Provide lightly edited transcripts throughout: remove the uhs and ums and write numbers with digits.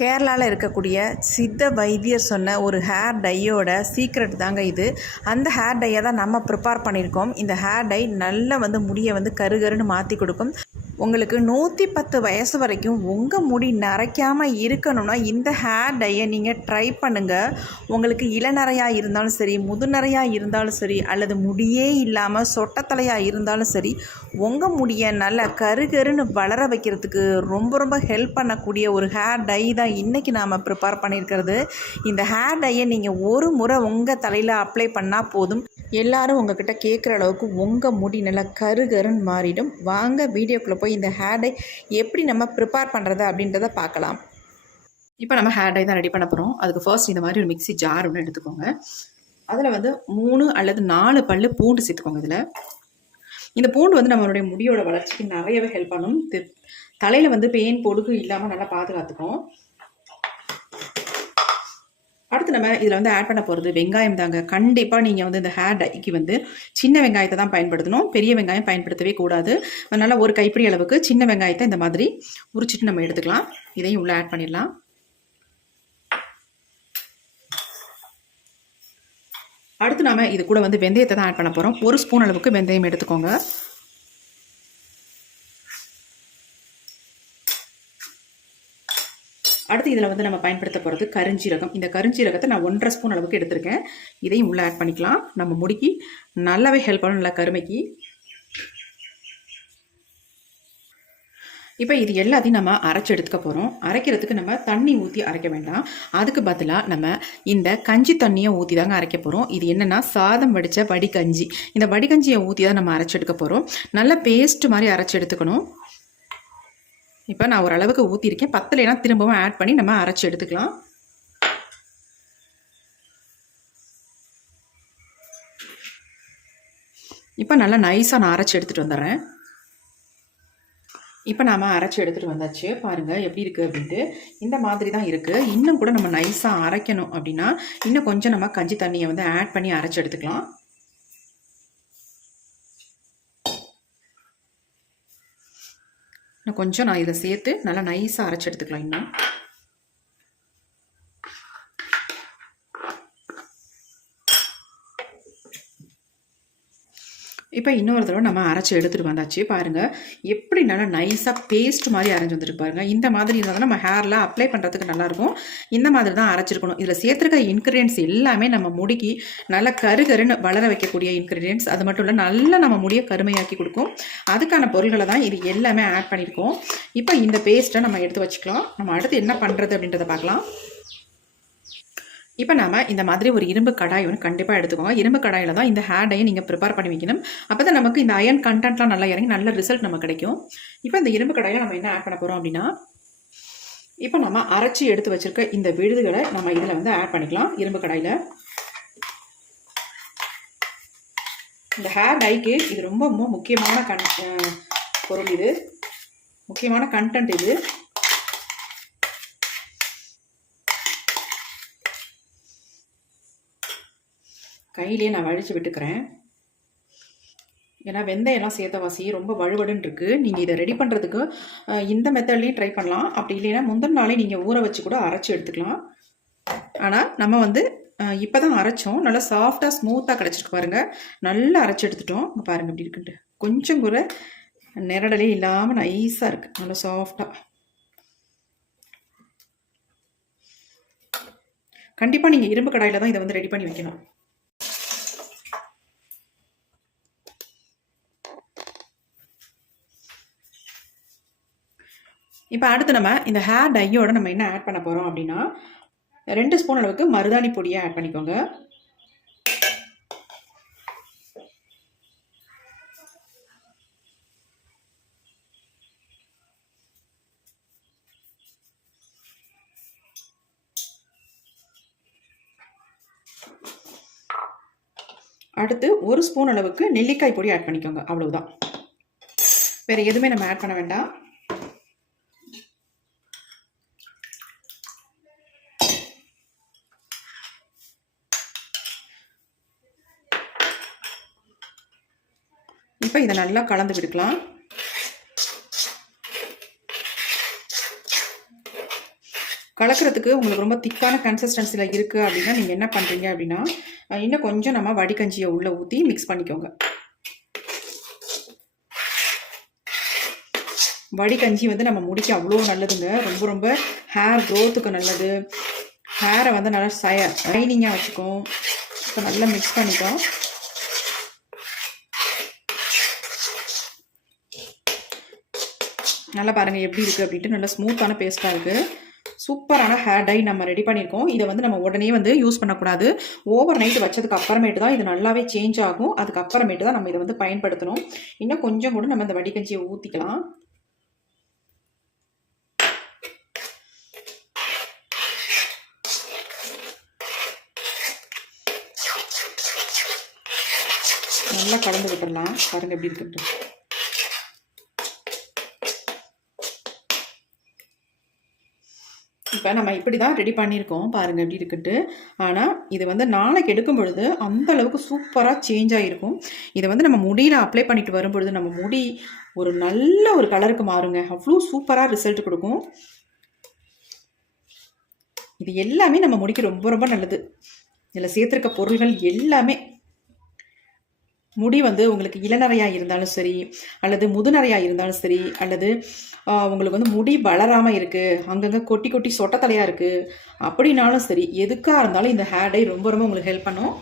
கேரளாவில் இருக்கக்கூடிய சித்த வைத்தியர் சொன்ன ஒரு ஹேர் டையோட சீக்ரெட் தாங்க இது. அந்த ஹேர் டையை தான் நம்ம ப்ரிப்பேர் பண்ணியிருக்கோம். இந்த ஹேர் டை நல்லா முடியை கருகருன்னு மாற்றி கொடுக்கும். உங்களுக்கு 110 வயசு வரைக்கும் உங்கள் முடி நரைக்காமல் இருக்கணும்னா இந்த ஹேர் டையை நீங்கள் ட்ரை பண்ணுங்கள். உங்களுக்கு இளநரையாக இருந்தாலும் சரி, முதுநரையாக இருந்தாலும் சரி, அல்லது முடியே இல்லாமல் சொட்டத்தலையாக இருந்தாலும் சரி, உங்கள் முடியை நல்லா கருகருன்னு வளர வைக்கிறதுக்கு ரொம்ப ஹெல்ப் பண்ணக்கூடிய ஒரு ஹேர் டை தான் இன்றைக்கி நாம் ப்ரிப்பேர் பண்ணியிருக்கிறது. இந்த ஹேர் டையை நீங்கள் ஒரு முறை உங்கள் தலையில் அப்ளை பண்ணால் போதும், எல்லாரும் உங்ககிட்ட கேட்குற அளவுக்கு உங்கள் முடி நல்லா கருகருன்னு மாறிடும். வாங்க வீடியோக்குள்ளே போய் இந்த ஹேர் டை எப்படி நம்ம ப்ரிப்பேர் பண்ணுறது அப்படின்றத பார்க்கலாம். இப்போ நம்ம ஹேர் டை தான் ரெடி பண்ண போகிறோம். அதுக்கு ஃபர்ஸ்ட் இந்த மாதிரி ஒரு மிக்ஸி ஜார் ஒன்று எடுத்துக்கோங்க. அதில் 3 அல்லது 4 பல்லு பூண்டு சேர்த்துக்கோங்க. இதில் இந்த பூண்டு நம்மளுடைய முடியோட வளர்ச்சிக்கு நிறையவே ஹெல்ப் பண்ணும். தலையில் பெயின் பொடுகு இல்லாமல் நல்லா பாதுகாத்துக்கும். அடுத்து நம்ம இதில் ஆட் பண்ண போகிறது வெங்காயம் தாங்க. கண்டிப்பாக நீங்கள் இந்த ஹேர் டைக்கு சின்ன வெங்காயத்தை தான் பயன்படுத்தணும், பெரிய வெங்காயம் பயன்படுத்தவே கூடாது. அதனால் ஒரு கைப்பிடி அளவுக்கு சின்ன வெங்காயத்தை இந்த மாதிரி உரிச்சிட்டு நம்ம எடுத்துக்கலாம். இதையும் உள்ளே ஆட் பண்ணிடலாம். அடுத்து நம்ம இது கூட வெந்தயத்தை தான் ஆட் பண்ண போகிறோம். 1 ஸ்பூன் அளவுக்கு வெந்தயம் எடுத்துக்கோங்க. அடுத்து இதில் நம்ம பயன்படுத்த போகிறது கருஞ்சீரகம். இந்த கருஞ்சீரகத்தை நான் 1.5 ஸ்பூன் அளவுக்கு எடுத்திருக்கேன். இதையும் உள்ளே ஆட் பண்ணிக்கலாம். நம்ம முடிக்கு நல்லாவே ஹெல்ப் பண்ணும், நல்லா கருமைக்கு. இப்போ இது எல்லாத்தையும் நம்ம அரைச்சி எடுத்துக்க போகிறோம். அரைக்கிறதுக்கு நம்ம தண்ணி ஊற்றி அரைக்க வேண்டாம். அதுக்கு பதிலாக நம்ம இந்த கஞ்சி தண்ணியை ஊற்றி தாங்க அரைக்க போகிறோம். இது என்னென்னா சாதம் வடித்த வடிகஞ்சி. இந்த வடிகஞ்சியை ஊற்றி தான் நம்ம அரைச்சி எடுக்க போகிறோம். நல்லா பேஸ்ட் மாதிரி அரைச்சி எடுத்துக்கணும். இப்போ நான் ஓரளவுக்கு ஊற்றிருக்கேன். பத்தலைனா திரும்பவும் ஆட் பண்ணி நம்ம அரைச்சி எடுத்துக்கலாம். இப்போ நல்லா நைஸாக நான் அரைச்சி எடுத்துகிட்டு வந்துடுறேன். இப்போ நாம் அரைச்சி எடுத்துகிட்டு வந்தாச்சு. பாருங்கள் எப்படி இருக்குது அப்படின்ட்டு. இந்த மாதிரி தான் இருக்குது. இன்னும் கூட நம்ம நைஸாக அரைக்கணும் அப்படின்னா இன்னும் கொஞ்சம் நம்ம கஞ்சி தண்ணியை ஆட் பண்ணி அரைச்சி எடுத்துக்கலாம். கொஞ்சம் நான் இதை சேர்த்து நல்லா நைஸாக அரைச்சி எடுத்துக்கலாம். இன்னும் இப்போ இன்னொரு தடவை நம்ம அரைச்சி எடுத்துகிட்டு வந்தாச்சு. பாருங்கள் எப்படி நல்லா நைஸாக பேஸ்ட் மாதிரி அரைஞ்சி வந்துருக்கு பாருங்கள். இந்த மாதிரி இருந்தால் நம்ம ஹேரில் அப்ளை பண்ணுறதுக்கு நல்லாயிருக்கும். இந்த மாதிரி தான் அரைச்சிருக்கணும். இதில் சேர்த்துருக்க இன்க்ரீடியன்ஸ் எல்லாமே நம்ம முடிக்கு நல்லா கருகருன்னு வளர வைக்கக்கூடிய இன்க்ரீடியன்ஸ். அது மட்டும் இல்லை, நல்லா நம்ம முடியை கருமையாக்கி கொடுக்கும். அதுக்கான பொருள்களை தான் இது எல்லாமே ஆட் பண்ணியிருக்கோம். இப்போ இந்த பேஸ்ட்டை நம்ம எடுத்து வச்சுக்கலாம். நம்ம அடுத்து என்ன பண்ணுறது அப்படின்றத பார்க்கலாம். இப்போ நாம் இந்த மாதிரி ஒரு இரும்பு கடாய் கண்டிப்பாக எடுத்துக்கோங்க. இரும்பு கடாயில் தான் இந்த ஹேர் டையை நீங்கள் ப்ரிப்பேர் பண்ணி வைக்கணும். அப்போ தான் நமக்கு இந்த அயன் கண்டென்ட்லாம் நல்லா இறங்கி நல்ல ரிசல்ட் நமக்கு கிடைக்கும். இப்போ இந்த இரும்பு கடாயில் நம்ம என்ன ஆட் பண்ண போகிறோம் அப்படின்னா, இப்போ நம்ம அரைச்சி எடுத்து வச்சுருக்க இந்த விழுதுகளை நம்ம இதில் ஆட் பண்ணிக்கலாம். இரும்பு கடாயில் இந்த ஹேர் டைக்கு இது ரொம்ப முக்கியமான பொருள். இது முக்கியமான கண்டென்ட். இது கையிலே நான் வழித்து விட்டுக்கிறேன். ஏன்னா வெந்தயம்லாம் சேர்த்தவாசி ரொம்ப வழுவடுன்னு இருக்குது. நீங்கள் இதை ரெடி பண்ணுறதுக்கு இந்த மெத்தட்லேயும் ட்ரை பண்ணலாம். அப்படி இல்லைன்னா முந்தின நாளே நீங்கள் ஊற வச்சு கூட அரைச்சி எடுத்துக்கலாம். ஆனால் நம்ம இப்போ தான் அரைச்சோம். நல்லா சாஃப்டாக ஸ்மூத்தாக கிடச்சிருக்கு பாருங்கள். நல்லா அரைச்சி எடுத்துட்டோம். பாருங்கள் எப்படி இருக்குன்ட்டு. கொஞ்சம் கூட நிரடலே இல்லாமல் நைஸாக இருக்குது. நல்லா சாஃப்டாக. கண்டிப்பாக நீங்கள் இரும்பு கடாயில் தான் இதை ரெடி பண்ணி வைக்கணும். இப்போ அடுத்து நம்ம இந்த ஹேர் டையோட நம்ம என்ன ஆட் பண்ண போகிறோம் அப்படின்னா, 2 ஸ்பூன் அளவுக்கு மருதாணி பொடியை ஆட் பண்ணிக்கோங்க. அடுத்து 1 ஸ்பூன் அளவுக்கு நெல்லிக்காய் பொடி ஆட் பண்ணிக்கோங்க. அவ்வளவுதான், வேறு எதுவுமே நம்ம ஆட் பண்ண வேண்டாம். இப்போ இதை நல்லா கலந்து விட்டுக்கலாம். கலக்கிறதுக்கு உங்களுக்கு ரொம்ப திக்கான கன்சிஸ்டன்சியில் இருக்குது அப்படின்னா நீங்கள் என்ன பண்ணுறீங்க அப்படின்னா இன்னும் கொஞ்சம் நம்ம வடிகஞ்சியை உள்ளே ஊற்றி மிக்ஸ் பண்ணிக்கோங்க. வடிகஞ்சி வந்து நம்ம முடிக்க அவ்வளோ நல்லதுங்க. ரொம்ப ரொம்ப ஹேர் க்ரோத்துக்கு நல்லது. ஹேரை வந்து நல்லா ஷைனிங்காக வச்சுக்கும். இப்போ நல்லா மிக்ஸ் பண்ணிட்டோம். நல்லா பாருங்கள் எப்படி இருக்குது அப்படின்ட்டு. நல்லா ஸ்மூத்தான பேஸ்ட்டாக இருக்குது. சூப்பரான ஹேர் டை நம்ம ரெடி பண்ணியிருக்கோம். இதை வந்து நம்ம உடனே வந்து யூஸ் பண்ணக்கூடாது. ஓவர் நைட் வச்சதுக்கு அப்புறமேட்டு தான் இது நல்லாவே சேஞ்ச் ஆகும். அதுக்கப்புறமேட்டு தான் நம்ம இதை வந்து பயன்படுத்தணும். இன்னும் கொஞ்சம் கூட நம்ம இந்த வடிகஞ்சியை ஊற்றிக்கலாம். நல்லா கலந்து விட்டுடலாம். பாருங்கள் எப்படி இருக்குன்ட்டு. இப்போ நம்ம இப்படி தான் ரெடி பண்ணியிருக்கோம். பாருங்கள் எப்படி இருக்குன்ட்டு. ஆனால் இது வந்து நாளைக்கு எடுக்கும் பொழுது அந்த அளவுக்கு சூப்பராக சேஞ்ச் ஆகிருக்கும். இதை வந்து நம்ம முடியில் அப்ளை பண்ணிட்டு வரும்பொழுது நம்ம முடி ஒரு நல்ல ஒரு கலருக்கு மாறுங்க. அவ்வளோ சூப்பராக ரிசல்ட் கொடுக்கும். இது எல்லாமே நம்ம முடிக்கு ரொம்ப ரொம்ப நல்லது. இதில் சேர்த்துருக்க பொருள்கள் எல்லாமே முடி வந்து உங்களுக்கு இளநரையாக இருந்தாலும் சரி, அல்லது முதுநரையாக இருந்தாலும் சரி, அல்லது உங்களுக்கு வந்து முடி வளராமல் இருக்குது, அங்கங்கே கொட்டி கொட்டி சொட்டத்தலையாக இருக்குது அப்படின்னாலும் சரி, எதுக்காக இருந்தாலும் இந்த ஹேர் டை ரொம்ப ரொம்ப உங்களுக்கு ஹெல்ப் பண்ணும்.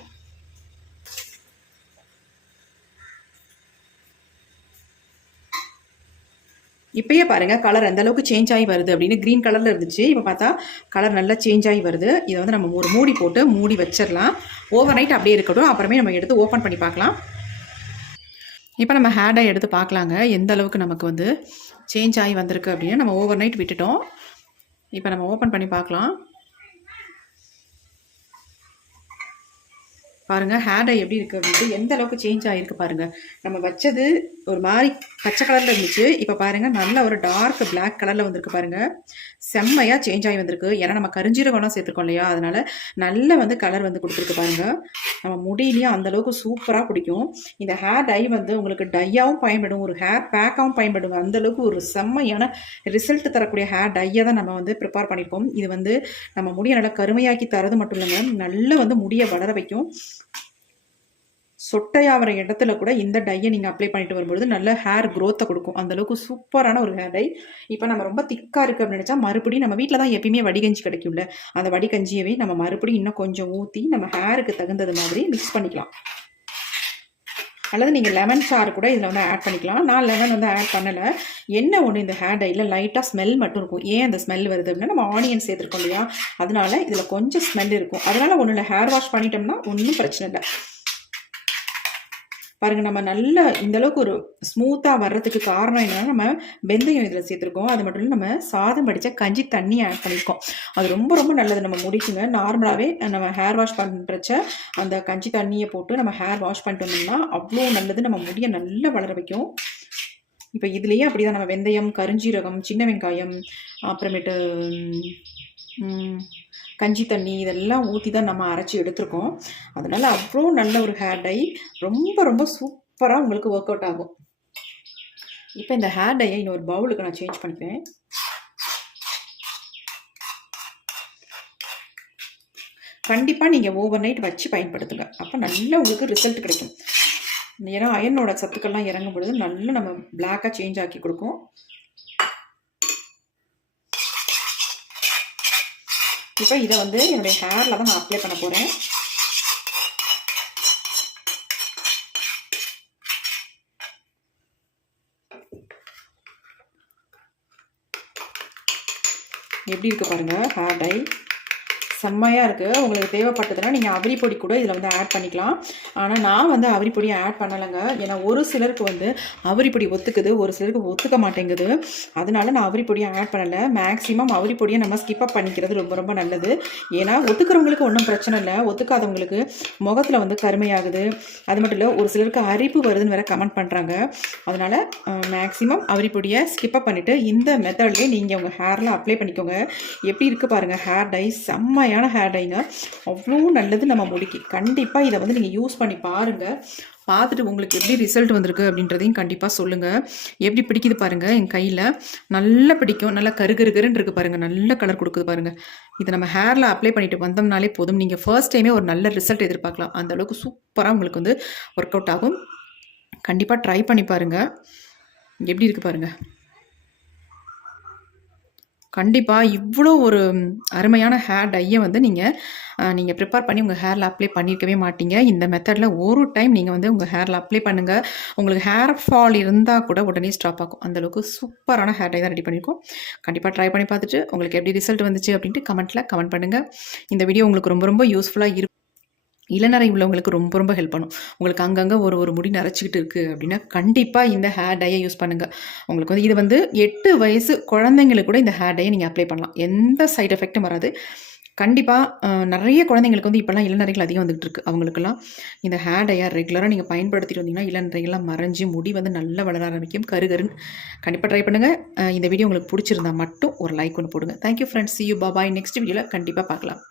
இப்பயே பாருங்கள் கலர் எந்த அளவுக்கு சேஞ்ச் ஆகி வருது அப்படின்னு. க்ரீன் கலரில் இருந்துச்சு, இப்போ பார்த்தா கலர் நல்லா சேஞ்ச் ஆகி வருது. இதை வந்து நம்ம ஒரு மூடி போட்டு மூடி வச்சிடலாம். ஓவர் நைட் அப்படியே இருக்கட்டும். அப்புறமே நம்ம எடுத்து ஓப்பன் பண்ணி பார்க்கலாம். இப்போ நம்ம ஹேர் டை எடுத்து பார்க்கலாங்க எந்த அளவுக்கு நமக்கு வந்து சேஞ்ச் ஆகி வந்திருக்கு அப்படின்னு. நம்ம ஓவர் நைட் விட்டுட்டோம். இப்போ நம்ம ஓப்பன் பண்ணி பார்க்கலாம். பாருங்கள் ஹேர் டை எப்படி இருக்குது அப்படின்ட்டு. எந்த அளவுக்கு சேஞ்ச் ஆகிருக்கு பாருங்கள். நம்ம வச்சது ஒரு மாதிரி பச்சை கலரில் இருந்துச்சு, இப்போ பாருங்கள் நல்ல ஒரு டார்க் பிளாக் கலரில் வந்திருக்கு பாருங்கள். செம்மையாக சேஞ்ச் ஆகி வந்திருக்கு. ஏன்னா நம்ம கரிஞ்சீரகம்லாம் சேர்த்துருக்கோம் இல்லையா, அதனால் நல்ல வந்து கலர் வந்து கொடுத்துருக்கு பாருங்கள். நம்ம முடியிலையும் அந்தளவுக்கு சூப்பராக பிடிக்கும். இந்த ஹேர் டை வந்து உங்களுக்கு டையாகவும் பயன்படும், ஒரு ஹேர் பேக்காகவும் பயன்படும். அந்தளவுக்கு ஒரு செம்மையான ரிசல்ட் தரக்கூடிய ஹேர் டையை தான் நம்ம வந்து ப்ரிப்பேர் பண்ணியிருக்கோம். இது வந்து நம்ம முடியை நல்லா கருமையாக்கி தரது மட்டும் இல்லைங்க, நல்லா வந்து முடியை வளர வைக்கும். சொட்டையாகிற இடத்துல கூட இந்த டையை நீங்கள் அப்ளை பண்ணிட்டு வரும்பொழுது நல்ல ஹேர் க்ரோத்தை கொடுக்கும். அந்தளவுக்கு சூப்பரான ஒரு ஹேர் டை. இப்போ நம்ம ரொம்ப திக்காக இருக்குது அப்படின்னு நினச்சா மறுபடியும் நம்ம வீட்டில் தான் எப்பயுமே வடிகஞ்சி கிடைக்கும்ல, அந்த வடிகஞ்சியவே நம்ம மறுபடியும் இன்னும் கொஞ்சம் ஊற்றி நம்ம ஹேருக்கு தகுந்தது மாதிரி மிக்ஸ் பண்ணிக்கலாம். அல்லது நீங்கள் லெமன் சாறு கூட இதில் வந்து ஆட் பண்ணிக்கலாம். நான் லெமன் வந்து ஆட் பண்ணலை. என்ன ஒன்று, இந்த ஹேர் டையில் லைட்டாக ஸ்மெல் மட்டும் இருக்கும். ஏன் அந்த ஸ்மெல் வருது அப்படின்னா நம்ம ஆனியன் சேர்த்துருக்கோம் இல்லையா, அதனால இதில் கொஞ்சம் ஸ்மெல் இருக்கும். அதனால் ஒன்றும் இல்லை, ஹேர் வாஷ் பண்ணிட்டோம்னா ஒன்றும் பிரச்சனை இல்லை. பாருங்கள் நம்ம நல்ல இந்தளவுக்கு ஒரு ஸ்மூத்தாக வர்றதுக்கு காரணம் என்னென்னா நம்ம வெந்தயம் இதில் சேர்த்துருக்கோம். அது மட்டும் இல்லை, நம்ம சாதம் வடித்த கஞ்சி தண்ணி ஆட் பண்ணியிருக்கோம். அது ரொம்ப ரொம்ப நல்லது. நம்ம முடிக்குங்க நார்மலாகவே நம்ம ஹேர் வாஷ் பண்ணுறச்ச அந்த கஞ்சி தண்ணியை போட்டு நம்ம ஹேர் வாஷ் பண்ணிட்டு வந்தோம்னா அவ்வளோ நல்லது. நம்ம முடியை நல்லா வளர வைக்கும். இப்போ இதுலேயே அப்படி தான் நம்ம வெந்தயம், கருஞ்சீரகம், சின்ன வெங்காயம், அப்புறமேட்டு கஞ்சி தண்ணி இதெல்லாம் ஊற்றி தான் நம்ம அரைச்சி எடுத்துருக்கோம். அதனால் அவ்வளோ நல்ல ஒரு ஹேர் டை, ரொம்ப ரொம்ப சூப்பராக உங்களுக்கு ஒர்க் அவுட் ஆகும். இப்போ இந்த ஹேர் டையை இன்னொரு பவுலுக்கு நான் சேஞ்ச் பண்ணிக்கிறேன். கண்டிப்பாக நீங்கள் ஓவர் நைட் வச்சு பயன்படுத்துங்க, அப்போ நல்ல உங்களுக்கு ரிசல்ட் கிடைக்கும். ஏன்னா அயனோட சத்துக்கள்லாம் இறங்கும் பொழுது நல்லா நம்ம பிளாக்காக சேஞ்ச் ஆக்கி கொடுக்கும். இப்போ இதை வந்து என்னுடைய ஹேரில் தான் நான் அப்ளை பண்ண போகிறேன். எப்படி இருக்குது பாருங்கள் ஹேர் டை, செம்மையாக இருக்குது. உங்களுக்கு தேவைப்பட்டதுன்னா நீங்கள் அவரி பொடி கூட இதில் வந்து ஆட் பண்ணிக்கலாம். ஆனால் நான் வந்து அவரி பொடியை ஆட் பண்ணலைங்க. ஏன்னா ஒரு சிலருக்கு வந்து அவரி பொடி ஒத்துக்குது, ஒரு சிலருக்கு ஒத்துக்க மாட்டேங்குது. அதனால நான் அவரி பொடியை ஆட் பண்ணலை. மேக்ஸிமம் அவரி பொடியை நம்ம ஸ்கிப்பப் பண்ணிக்கிறது ரொம்ப ரொம்ப நல்லது. ஏன்னா ஒத்துக்கிறவங்களுக்கு ஒன்றும் பிரச்சனை இல்லை, ஒத்துக்காதவங்களுக்கு முகத்தில் வந்து கருமையாகுது. அது மட்டும் இல்லை, ஒரு சிலருக்கு அரிப்பு வருதுன்னு வேறு கமெண்ட் பண்ணுறாங்க. அதனால் மேக்ஸிமம் அவரி பொடியை ஸ்கிப்பப் பண்ணிவிட்டு இந்த மெத்தட்லேயே நீங்கள் உங்கள் ஹேரில் அப்ளை பண்ணிக்கோங்க. எப்படி இருக்குது பாருங்கள் ஹேர் டை, செம்ம ஹேர் டைங்க, அவ்வளோ நல்லது நம்ம முடிக்கு. கண்டிப்பாக இதை வந்து நீங்கள் யூஸ் பண்ணி பாருங்கள். பார்த்துட்டு உங்களுக்கு எப்படி ரிசல்ட் வந்திருக்கு அப்படின்றதையும் கண்டிப்பாக சொல்லுங்கள். எப்படி பிடிக்குது பாருங்கள், என் கையில் நல்லா பிடிக்கும். நல்லா கருகருன்னு இருக்குது பாருங்கள், நல்ல கலர் கொடுக்குது பாருங்கள். இதை நம்ம ஹேரில் அப்ளை பண்ணிட்டு வந்தோம்னாலே போதும், நீங்கள் ஃபர்ஸ்ட் டைமே ஒரு நல்ல ரிசல்ட் எதிர்பார்க்கலாம். அந்த அளவுக்கு சூப்பராக உங்களுக்கு வந்து ஒர்க் அவுட் ஆகும். கண்டிப்பாக ட்ரை பண்ணி பாருங்கள். எப்படி இருக்குது பாருங்கள். கண்டிப்பாக இவ்வளோ ஒரு அருமையான ஹேர் டையை வந்து நீங்கள் ப்ரிப்பேர் பண்ணி உங்கள் ஹேரில் அப்ளை பண்ணியிருக்கவே மாட்டீங்க. இந்த மெத்தடில் ஒரு டைம் நீங்கள் வந்து உங்கள் ஹேரில் அப்ளை பண்ணுங்கள். உங்களுக்கு ஹேர் ஃபால் இருந்தால் கூட உடனே ஸ்டாப் ஆகும். அந்தளவுக்கு சூப்பரான ஹேர் டை தான் ரெடி பண்ணியிருக்கோம். கண்டிப்பாக ட்ரை பண்ணி பார்த்துட்டு உங்களுக்கு எப்படி ரிசல்ட் வந்துச்சு அப்படின்ட்டு கமெண்ட்டில் கமெண்ட் பண்ணுங்கள். இந்த வீடியோ உங்களுக்கு ரொம்ப ரொம்ப யூஸ்ஃபுல்லாக இருக்கும். இளநரை உள்ளவங்களுக்கு ரொம்ப ரொம்ப ஹெல்ப் பண்ணும். உங்களுக்கு அங்கங்கே ஒரு முடி நரைச்சிக்கிட்டு இருக்குது அப்படின்னா கண்டிப்பாக இந்த ஹேர் டையை யூஸ் பண்ணுங்கள். உங்களுக்கு வந்து இது வந்து 8 வயசு குழந்தைங்களுக்கு கூட இந்த ஹேர் டையை நீங்கள் அப்ளை பண்ணலாம். எந்த சைட் எஃபெக்ட்டும் வராது. கண்டிப்பாக நிறைய குழந்தைங்களுக்கு வந்து இப்போல்லாம் இளநரைகள் அதிகம் வந்துகிட்டு இருக்குது. அவங்களுக்கெல்லாம் இந்த ஹேர் டையை ரெகுலராக நீங்கள் பயன்படுத்திட்டு வந்தீங்கன்னா இளநரைகள்லாம் மறைஞ்சி முடி வந்து நல்லா வளர ஆரம்பிக்கும், கருகருன்னு. கண்டிப்பாக ட்ரை பண்ணுங்கள். இந்த வீடியோ உங்களுக்கு பிடிச்சிருந்தா மட்டும் ஒரு லைக் ஒன்று போடுங்க. Thank you friends. see you, bye bye. Next வீடியோவில் கண்டிப்பாக பார்க்கலாம்.